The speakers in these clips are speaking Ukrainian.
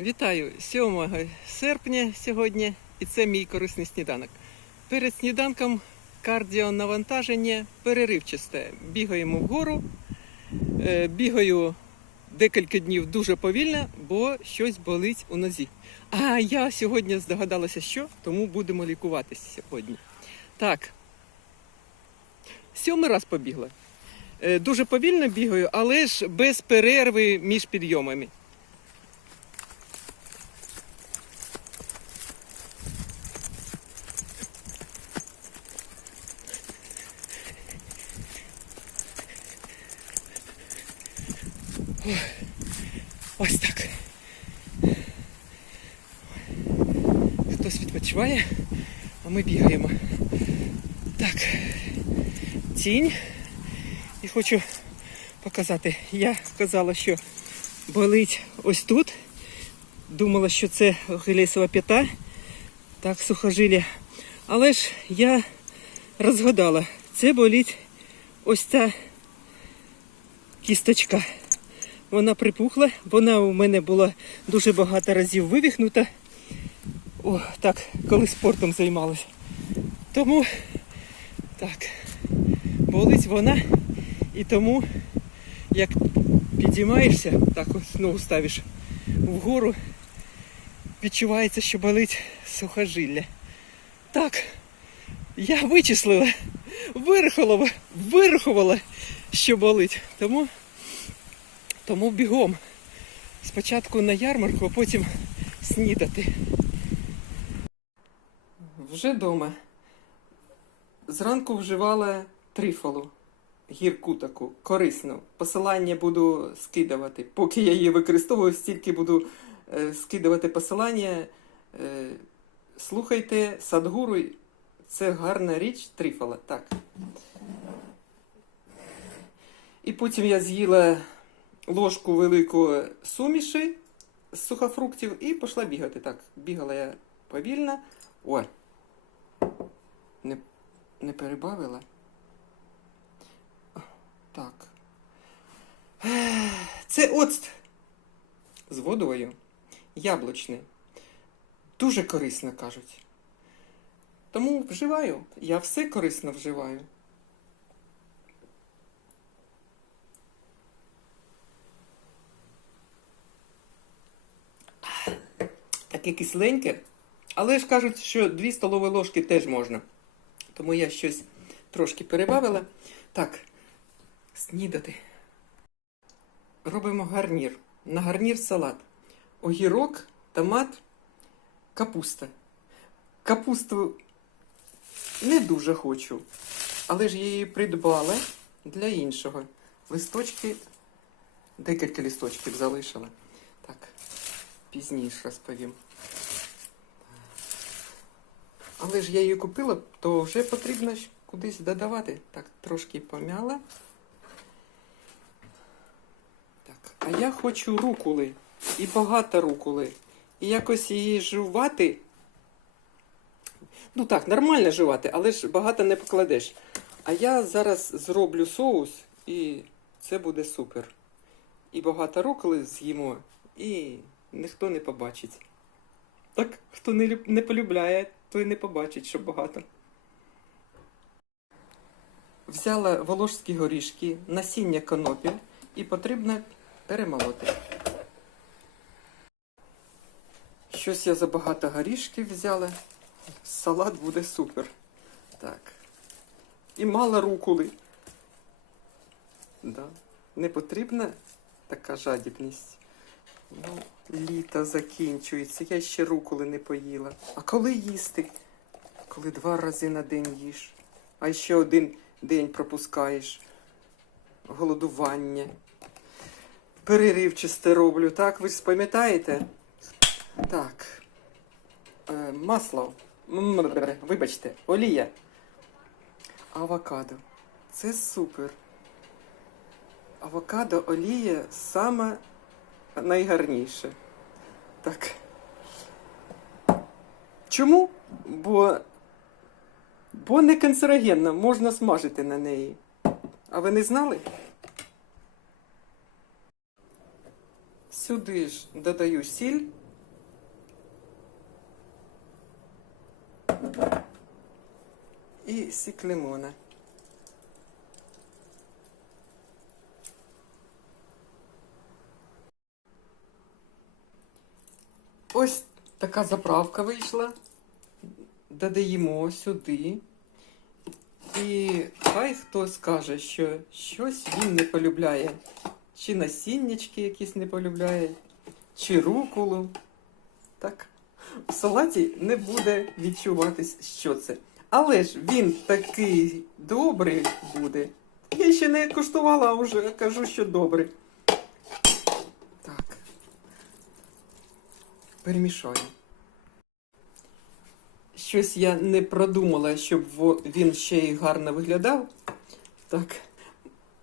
Вітаю 7 серпня сьогодні, і це мій корисний сніданок. Перед сніданком кардіонавантаження переривчасте. Бігаємо вгору, е, бігаю декілька днів дуже повільно, бо щось болить у нозі. А я сьогодні здогадалася, що тому будемо лікуватися сьогодні. Так, сьомий раз побігла. Е, Дуже повільно бігаю, але ж без перерви між підйомами. Ось так. Хтось відпочиває, а ми бігаємо. Так, тінь. І хочу показати. Я казала, що болить ось тут. Думала, що це гелесова п'ята, так, сухожилля. Але ж я розгадала, це болить ось ця кісточка. Вона припухла, вона у мене була дуже багато разів вивіхнута. О, так, коли спортом займалася. Тому так, болить вона, і тому, як підіймаєшся, так ось знову ставиш вгору, відчувається, що болить сухожилля. Так, я вичислила, вирахувала, вирахувала, що болить. Тому тому бігом. Спочатку на ярмарку, а потім снідати. Вже вдома. Зранку вживала трифолу. Гірку таку, корисну. Посилання буду скидувати. Поки я її використовую, стільки буду е, скидувати посилання. Е, слухайте, Садгуру, це гарна річ, трифола. Так. І потім я з'їла ложку велику суміші з сухофруктів і пішла бігати. Так, бігала я повільно. Ой, не, не перебавила. Так. Це оцт з водою. Яблучний. Дуже корисно кажуть. Тому вживаю. Я все корисно вживаю. Таке кисленьке. Але ж кажуть, що 2 столові ложки теж можна. Тому я щось трошки перебавила. Так, снідати. Робимо гарнір. На гарнір салат. Огірок, томат, капуста. Капусту не дуже хочу, але ж її придбала для іншого. Листочки, декілька листочків залишила. Так, пізніше розповім. Але ж я її купила, то вже потрібно кудись додавати. Так, трошки помяла. Так, а я хочу рукули. І багато рукули. І якось її жувати. Ну так, нормально жувати, але ж багато не покладеш. А я зараз зроблю соус, і це буде супер. І багато руколи з'їмо, і ніхто не побачить. Так, хто не, не полюбляє, той не побачить, що багато. Взяла волошські горішки, насіння конопіль і потрібно перемолоти. Щось я забагато горішків взяла. Салат буде супер. Так. І мало рукули. Да. Не потрібна така жадібність. Ну, літо закінчується, я ще руколи не поїла. А коли їсти? Коли два рази на день їш, а ще один день пропускаєш. Голодування. Переривчисте роблю, так? Ви ж пам'ятаєте? Так. Е, масло. Вибачте, олія. Авокадо. Це супер. Авокадо, олія саме найгарніше. Так. Чому? Бо бо не канцерогенна, можна смажити на неї. А ви не знали? Сюди ж додаю сіль. І сік лимона. Ось така заправка вийшла. Додаємо сюди. І хай хто скаже, що щось він не полюбляє. Чи насіннячки якісь не полюбляє, чи руколу. Так, в салаті не буде відчуватись, що це. Але ж він такий добрий буде. Я ще не куштувала, а вже кажу, що добрий. Так. Перемішаю. Щось я не продумала, щоб він ще й гарно виглядав. Так,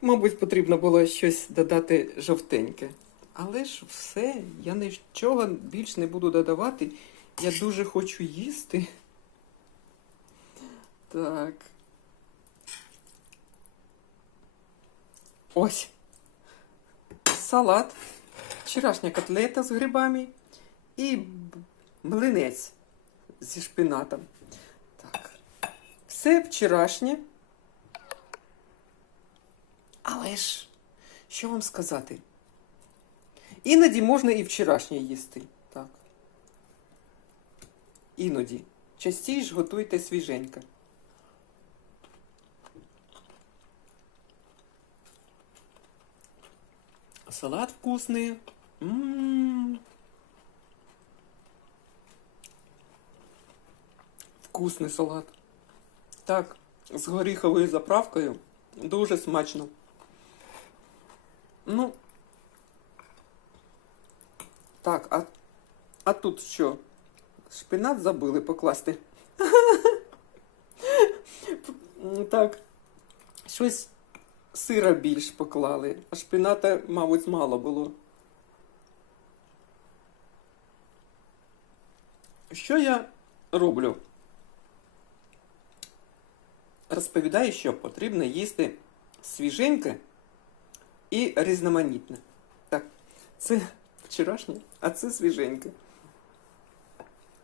мабуть, потрібно було щось додати жовтеньке. Але ж все, я нічого більш не буду додавати. Я дуже хочу їсти. Так. Ось. Салат. Вчорашня котлета з грибами і млинець зі шпинатом. Так. Все вчорашнє. Але ж, що вам сказати? Іноді можна і вчорашнє їсти. Так. Іноді. Частіше готуйте свіженько. Салат вкусний. М-м-м. Вкусний салат. Так, з горіховою заправкою. Дуже смачно. Ну. Так, а, а тут що? Шпинат забыли покласти. Так. Щось сира більш поклали, а шпината, мабуть, мало було. Що я роблю? Розповідаю, що потрібно їсти свіженьке і різноманітне. Так, це вчорашнє, а це свіженьке.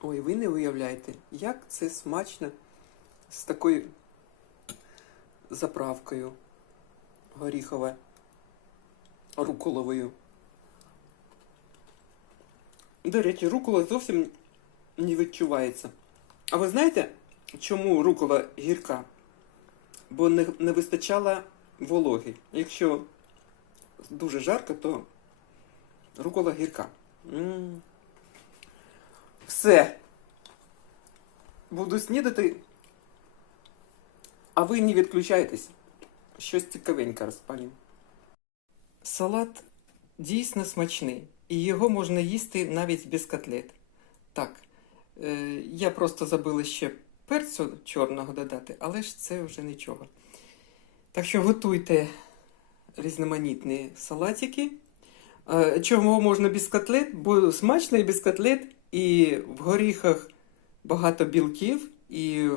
Ой, ви не уявляєте, як це смачно з такою заправкою горіхове руколовою. До речі, рукола зовсім не відчувається. А ви знаєте, чому рукола гірка? Бо не, не вистачало вологи. Якщо дуже жарко, то рукола гірка. М. Все. Буду снідати. А ви не відключайтесь. Щось цікавеньке розповім. Салат дійсно смачний, і його можна їсти навіть без котлет. Так, е, я просто забула ще перцю чорного додати, але ж це вже нічого. Так що готуйте різноманітні салатики. Е, Чому можна без? Бо смачно і без котлет, і в горіхах багато білків, і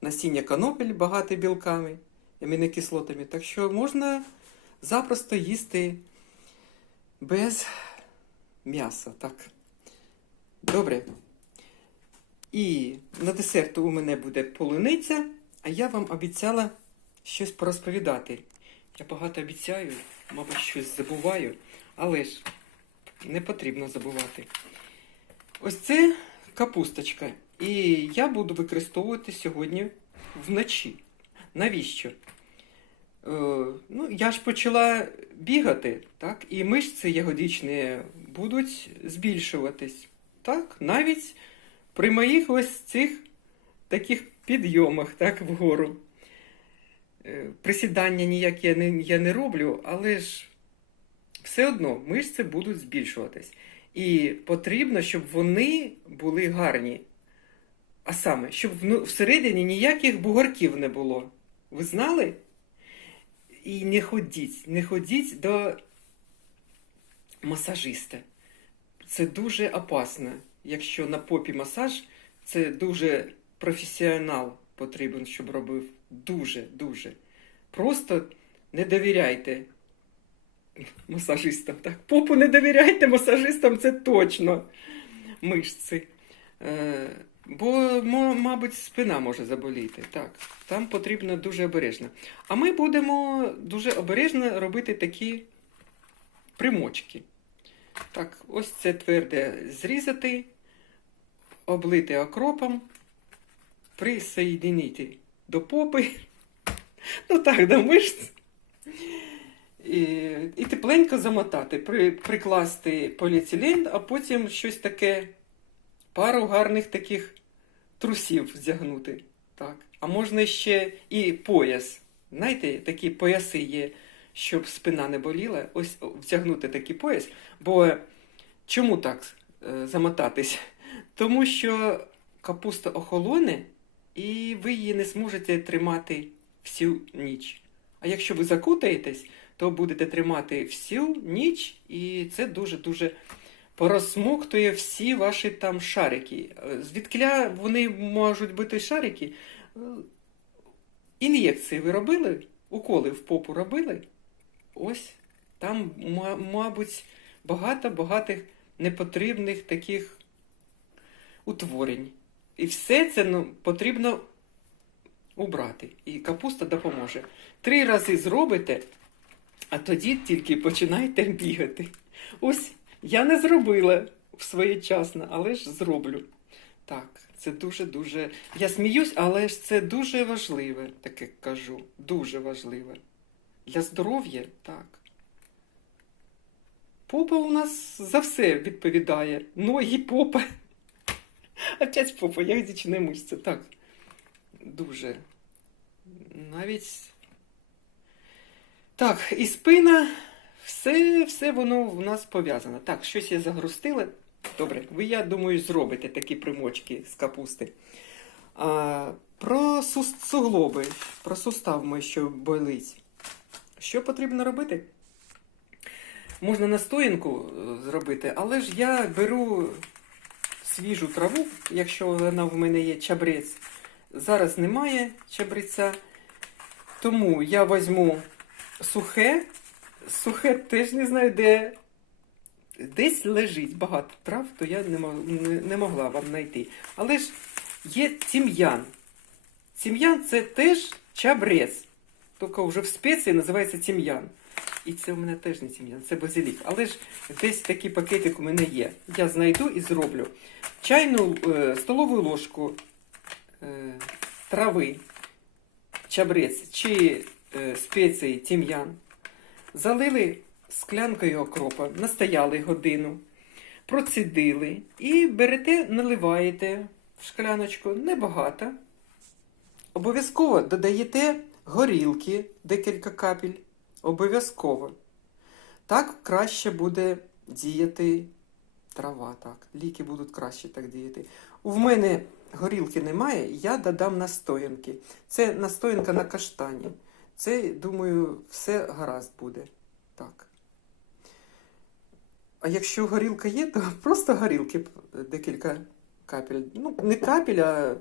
насіння канопель багато білками, амінокислотами. Так що можна запросто їсти без м'яса. Так. Добре. І на десерт у мене буде полуниця, а я вам обіцяла щось порозповідати. Я багато обіцяю, мабуть, щось забуваю, але ж не потрібно забувати. Ось це капусточка. І я буду використовувати сьогодні вночі. Навіщо? Е, ну, я ж почала бігати, так? І мишці ягодичні будуть збільшуватись. Так, навіть при моїх ось цих таких підйомах, так, вгору. Е, Присідання ніяк я не, я не роблю, але ж все одно мишці будуть збільшуватись. І потрібно, щоб вони були гарні. А саме, щоб вну- всередині ніяких бугорків не було. Ви знали? І не ходіть, не ходіть до масажиста. Це дуже опасно. Якщо на попі масаж, це дуже професіонал потрібен, щоб робив. Дуже, дуже. Просто не довіряйте масажистам. Так, попу не довіряйте масажистам, це точно. Мишці. Е, Бо, мабуть, спина може заболіти. Так, там потрібно дуже обережно. А ми будемо дуже обережно робити такі примочки. Так, ось це тверде зрізати, облити окропом, присоєдинити до попи. Ну так, до мишць. І, і тепленько замотати, при, прикласти поліетилен, а потім щось таке, пару гарних таких трусів вдягнути. Так. А можна ще і пояс. Знаєте, такі пояси є, щоб спина не боліла. Ось о, вдягнути такий пояс. Бо чому так е, замотатись? Тому що капуста охолоне, і ви її не зможете тримати всю ніч. А якщо ви закутаєтесь, то будете тримати всю ніч, і це дуже-дуже порозсмоктує всі ваші там шарики. Звідкля вони можуть бути шарики? Ін'єкції ви робили? Уколи в попу робили? Ось там, мабуть, багато-багато непотрібних таких утворень. І все це ну, потрібно убрати. І капуста допоможе. Три рази зробите, а тоді тільки починайте бігати. Ось я не зробила своєчасно, але ж зроблю. Так, це дуже-дуже. Я сміюсь, але ж це дуже важливе, таке кажу. Дуже важливе. Для здоров'я, так. Попа у нас за все відповідає. Ноги, попа. Опять попа, ягодична мишця. Так. Дуже. Навіть. Так, і спина, все, все воно в нас пов'язано. Так, щось я загрустила. Добре, ви, я думаю, зробите такі примочки з капусти. А, про суглоби, про сустав мій, що болить. Що потрібно робити? Можна настоянку е, зробити, але ж я беру свіжу траву, якщо вона в мене є чабрець. Зараз немає чабреця, тому я візьму сухе. Сухе теж не знаю, де десь лежить багато трав, то я не, могла вам знайти. Але ж є тім'ян. Тім'ян це теж чабрець. Тільки вже в спеції називається тім'ян. І це у мене теж не тім'ян, це базилік. Але ж десь такий пакетик у мене є. Я знайду і зроблю. Чайну е, столову ложку е, трави, чабрець чи е, спеції тім'ян. Залили склянкою окропа, настояли годину, процідили і берете, наливаєте в шкляночку небагато. Обов'язково додаєте горілки, декілька капель. Обов'язково. Так краще буде діяти трава. Так. Ліки будуть краще так діяти. У мене горілки немає, я додам настоянки. Це настоянка на каштані. Це, думаю, все гаразд буде. Так. А якщо горілка є, то просто горілки декілька капель. Ну, не капель, а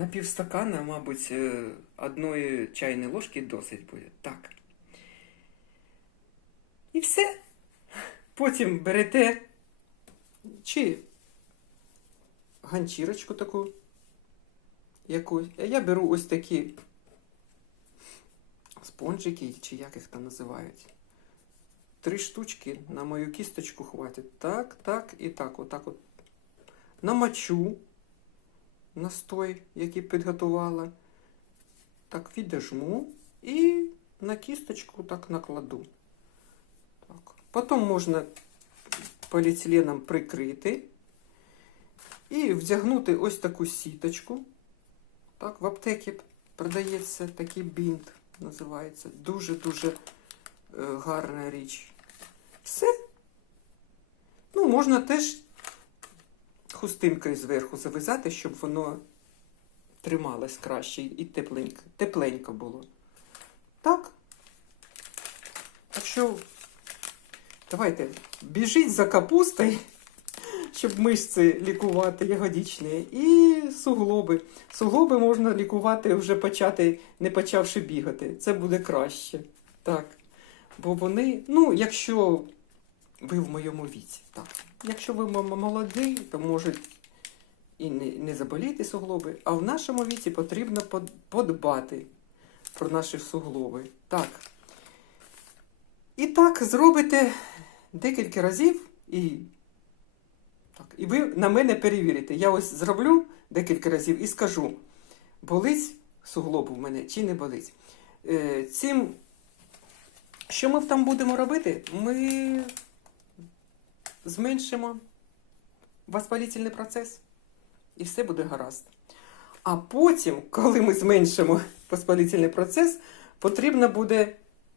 на півстакана, мабуть, е, одної чайної ложки досить буде. Так. І все. Потім берете чи ганчірочку таку якусь. А я беру ось такі спонжики, чи як їх там називають. Три штучки на мою кісточку хватить. Так, так і так. Отак от. Намочу настой, який підготувала. Так відожму і на кісточку так накладу. Так. Потім можна поліетиленом прикрити і вдягнути ось таку сіточку. Так, в аптекі продається такий бінт, називається. Дуже-дуже е, гарна річ. Все. Ну, можна теж хустинкою зверху зав'язати, щоб воно трималось краще і тепленько, тепленько було. Так. Так що, давайте, біжіть за капустою, щоб мишці лікувати ягодичні, і суглоби. Суглоби можна лікувати вже почати, не почавши бігати. Це буде краще. Так. Бо вони, ну, якщо ви в моєму віці, так. якщо ви молодий, то можуть і не, не заболіти суглоби. А в нашому віці потрібно подбати про наші суглоби. Так. І так зробите декілька разів і. Так, і ви на мене перевірите. Я ось зроблю декілька разів і скажу, болить суглоб у мене чи не болить. Е, цим, що ми там будемо робити? Ми зменшимо воспалительний процес, і все буде гаразд. А потім, коли ми зменшимо воспалительний процес, потрібно буде,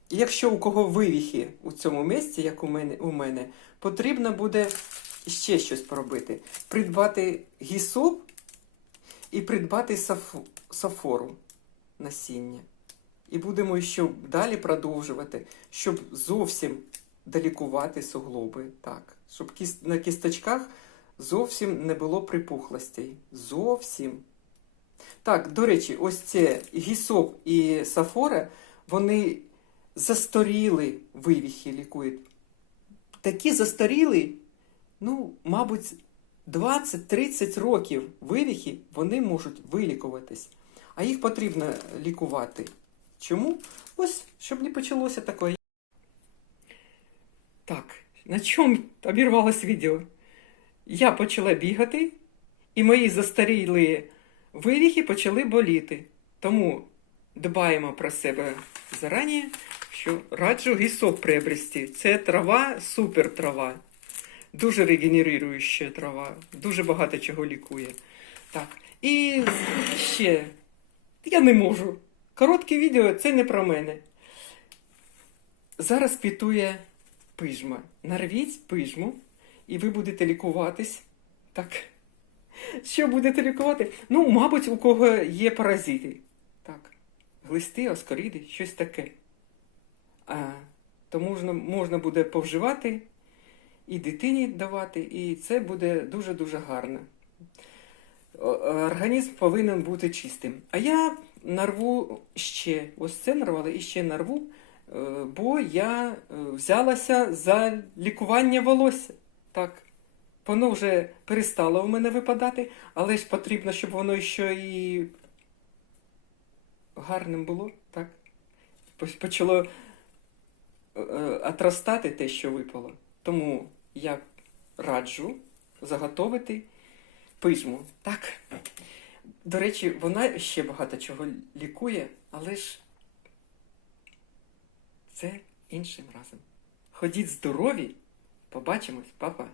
якщо у кого вивіхи у цьому місці, як у мене, у мене потрібно буде ще щось поробити. Придбати гісоп і придбати сафору насіння. І будемо ще далі продовжувати, щоб зовсім долікувати суглоби. Так, щоб на кісточках зовсім не було припухлостей. Зовсім. Так, до речі, ось це гісоп і сафора, вони застаріли вивіхи лікують. Такі застаріли, ну, мабуть, 20-30 років вивіхи вони можуть вилікуватись. А їх потрібно лікувати. Чому? Ось, щоб не почалося такое. Так, на чому обірвалось відео? Я почала бігати, і мої застарілі вивіхи почали боліти. Тому дбаємо про себе зарані, що раджу гісок приобрести. Це трава, супер трава. Дуже регенеруюча трава, дуже багато чого лікує. Так, і ще я не можу. Коротке відео це не про мене. Зараз квітує пижма. Нарвіть пижму, і ви будете лікуватись. Так. Що будете лікувати? Ну, мабуть, у кого є паразити. Так. Глисти, оскоріди, щось таке. А, то можна, можна буде повживати і дитині давати, і це буде дуже-дуже гарно. Організм повинен бути чистим. А я нарву ще, ось це нарвала і ще нарву, бо я е, взялася за лікування волосся. Так. Воно вже перестало в мене випадати, але ж потрібно, щоб воно ще і гарним було, так? Почало е, е, отростати те, що випало. Тому я раджу заготовити пижму. Так. До речі, вона ще багато чого лікує, але ж це іншим разом. Ходіть здорові, побачимось, папа.